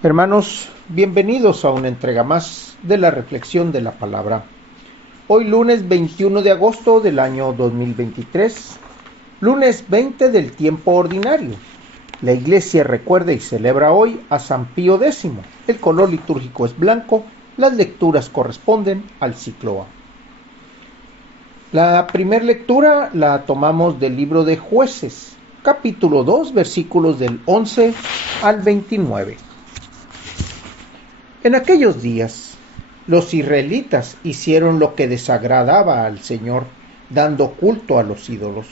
Hermanos, bienvenidos a una entrega más de la reflexión de la palabra. Hoy lunes 21 de agosto del año 2023, lunes 20 del tiempo ordinario. La Iglesia recuerda y celebra hoy a San Pío X. El color litúrgico es blanco, las lecturas corresponden al ciclo A. La primera lectura la tomamos del libro de Jueces, capítulo 2, versículos del 11 al 29. En aquellos días, los israelitas hicieron lo que desagradaba al Señor, dando culto a los ídolos.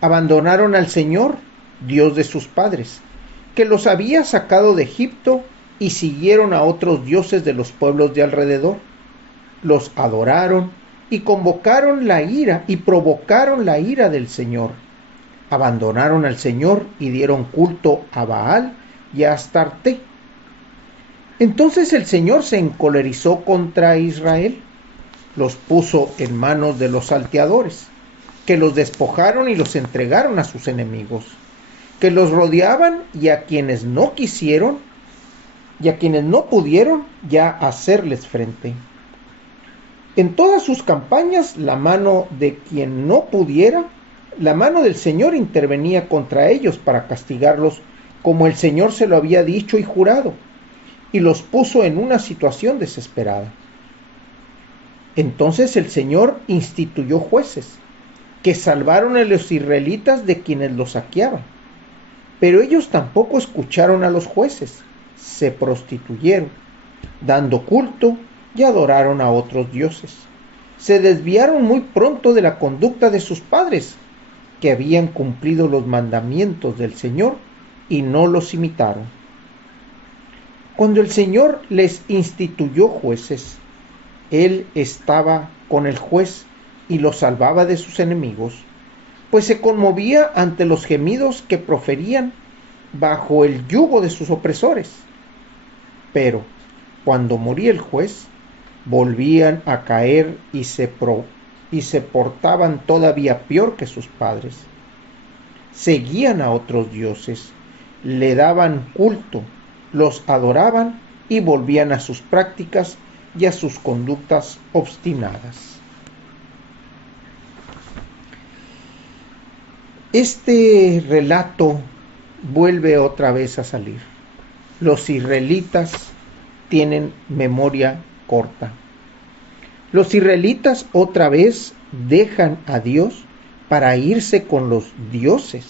Abandonaron al Señor, Dios de sus padres, que los había sacado de Egipto, y siguieron a otros dioses de los pueblos de alrededor. Los adoraron y provocaron la ira del Señor. Abandonaron al Señor y dieron culto a Baal y a Astarte. Entonces el Señor se encolerizó contra Israel, los puso en manos de los salteadores, que los despojaron y los entregaron a sus enemigos, que los rodeaban y a quienes no pudieron ya hacerles frente. En todas sus campañas, la mano del Señor intervenía contra ellos para castigarlos, como el Señor se lo había dicho y jurado, y los puso en una situación desesperada. Entonces el Señor instituyó jueces, que salvaron a los israelitas de quienes los saqueaban. Pero ellos tampoco escucharon a los jueces, se prostituyeron, dando culto y adoraron a otros dioses. Se desviaron muy pronto de la conducta de sus padres, que habían cumplido los mandamientos del Señor y no los imitaron. Cuando el Señor les instituyó jueces, Él estaba con el juez y lo salvaba de sus enemigos, pues se conmovía ante los gemidos que proferían bajo el yugo de sus opresores. Pero cuando moría el juez, volvían a caer y se portaban todavía peor que sus padres. Seguían a otros dioses, le daban culto, los adoraban y volvían a sus prácticas y a sus conductas obstinadas. Este relato vuelve otra vez a salir. Los israelitas tienen memoria corta. Los israelitas otra vez dejan a Dios para irse con los dioses,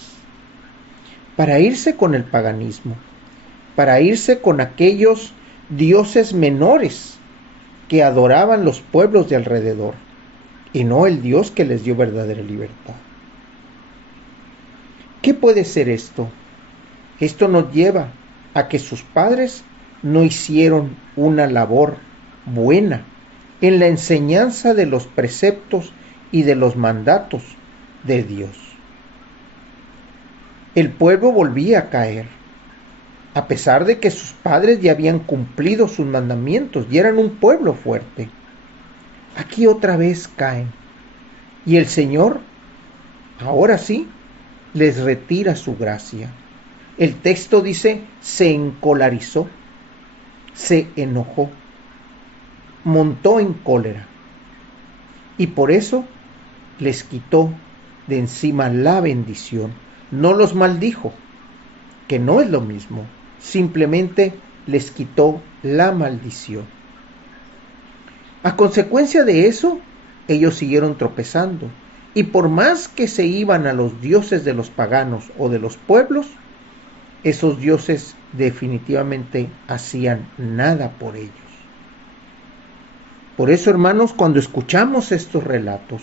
para irse con el paganismo, para irse con aquellos dioses menores que adoraban los pueblos de alrededor, y no el Dios que les dio verdadera libertad. ¿Qué puede ser esto? Esto nos lleva a que sus padres no hicieron una labor buena en la enseñanza de los preceptos y de los mandatos de Dios. El pueblo volvía a caer, a pesar de que sus padres ya habían cumplido sus mandamientos y eran un pueblo fuerte. Aquí otra vez caen, y el Señor, ahora sí, les retira su gracia. El texto dice, se encolerizó, se enojó, montó en cólera, y por eso les quitó de encima la bendición. No los maldijo, que no es lo mismo, simplemente les quitó la maldición. A consecuencia de eso, ellos siguieron tropezando, y por más que se iban a los dioses de los paganos o de los pueblos, esos dioses definitivamente hacían nada por ellos. Por eso, hermanos, cuando escuchamos estos relatos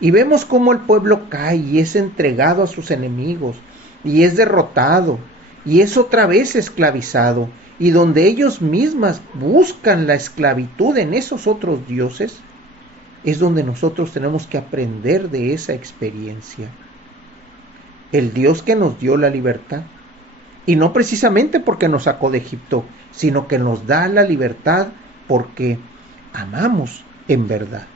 y vemos cómo el pueblo cae y es entregado a sus enemigos y es derrotado y es otra vez esclavizado, y donde ellos mismas buscan la esclavitud en esos otros dioses, es donde nosotros tenemos que aprender de esa experiencia. El Dios que nos dio la libertad, y no precisamente porque nos sacó de Egipto, sino que nos da la libertad porque amamos en verdad.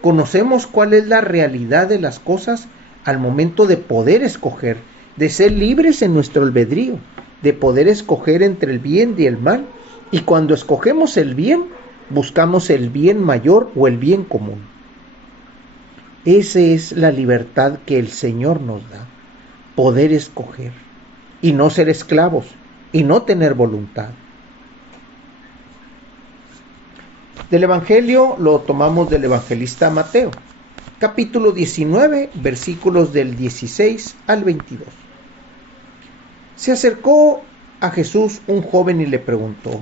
Conocemos cuál es la realidad de las cosas al momento de poder escoger, de ser libres en nuestro albedrío, de poder escoger entre el bien y el mal, y cuando escogemos el bien, buscamos el bien mayor o el bien común. Esa es la libertad que el Señor nos da, poder escoger y no ser esclavos y no tener voluntad. Del Evangelio lo tomamos del evangelista Mateo, capítulo 19, versículos del 16 al 22. Se acercó a Jesús un joven y le preguntó: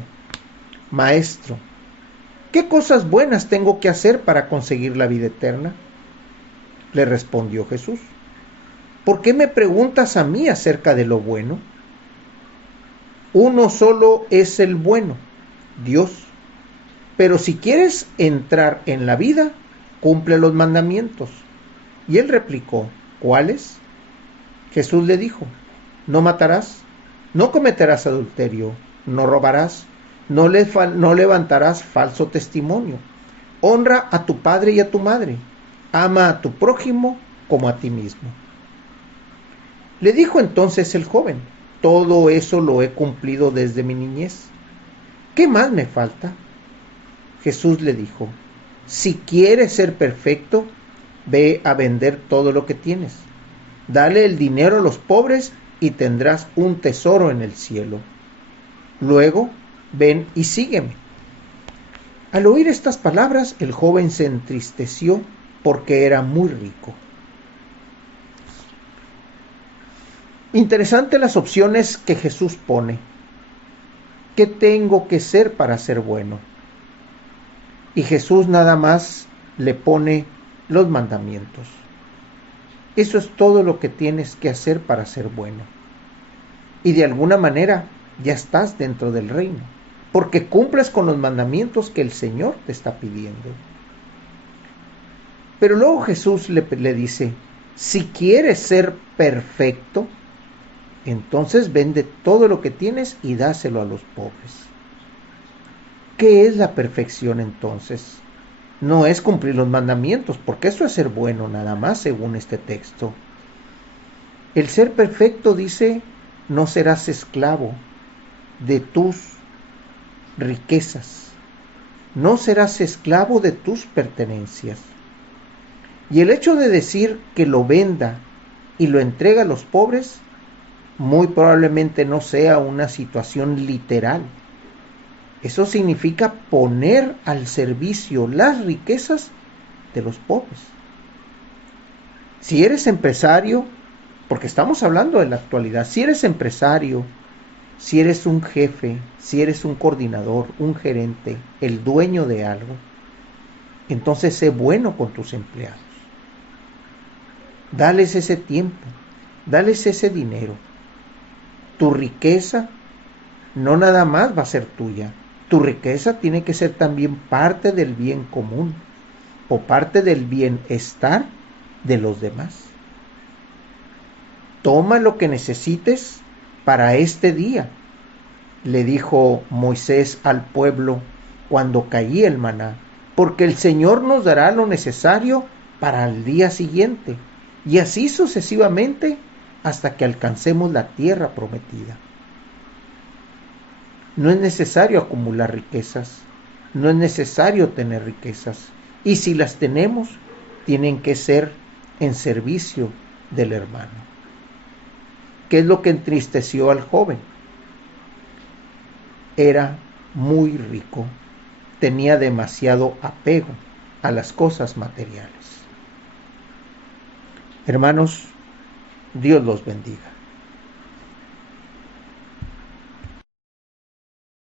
Maestro, ¿qué cosas buenas tengo que hacer para conseguir la vida eterna? Le respondió Jesús: ¿por qué me preguntas a mí acerca de lo bueno? Uno solo es el bueno, Dios. Pero si quieres entrar en la vida, cumple los mandamientos. Y él replicó: ¿cuáles? Jesús le dijo: no matarás, no cometerás adulterio, no robarás, no levantarás falso testimonio, honra a tu padre y a tu madre, ama a tu prójimo como a ti mismo. Le dijo entonces el joven: todo eso lo he cumplido desde mi niñez. ¿Qué más me falta? Jesús le dijo: si quieres ser perfecto, ve a vender todo lo que tienes. Dale el dinero a los pobres y tendrás un tesoro en el cielo. Luego, ven y sígueme. Al oír estas palabras, el joven se entristeció porque era muy rico. Interesante las opciones que Jesús pone. ¿Qué tengo que ser para ser bueno? Y Jesús nada más le pone los mandamientos. Eso es todo lo que tienes que hacer para ser bueno. Y de alguna manera ya estás dentro del reino, porque cumples con los mandamientos que el Señor te está pidiendo. Pero luego Jesús le dice: si quieres ser perfecto, entonces vende todo lo que tienes y dáselo a los pobres. ¿Qué es la perfección entonces? No es cumplir los mandamientos, porque eso es ser bueno nada más según este texto. El ser perfecto dice: no serás esclavo de tus riquezas, no serás esclavo de tus pertenencias. Y el hecho de decir que lo venda y lo entrega a los pobres, muy probablemente no sea una situación literal. Eso significa poner al servicio las riquezas de los pobres. Si eres empresario, porque estamos hablando de la actualidad, si eres empresario, si eres un jefe, si eres un coordinador, un gerente, el dueño de algo, entonces sé bueno con tus empleados. Dales ese tiempo, dales ese dinero. Tu riqueza no nada más va a ser tuya. Tu riqueza tiene que ser también parte del bien común o parte del bienestar de los demás. Toma lo que necesites para este día, le dijo Moisés al pueblo cuando caía el maná, porque el Señor nos dará lo necesario para el día siguiente, y así sucesivamente hasta que alcancemos la tierra prometida. No es necesario acumular riquezas, no es necesario tener riquezas, y si las tenemos, tienen que ser en servicio del hermano. ¿Qué es lo que entristeció al joven? Era muy rico, tenía demasiado apego a las cosas materiales. Hermanos, Dios los bendiga.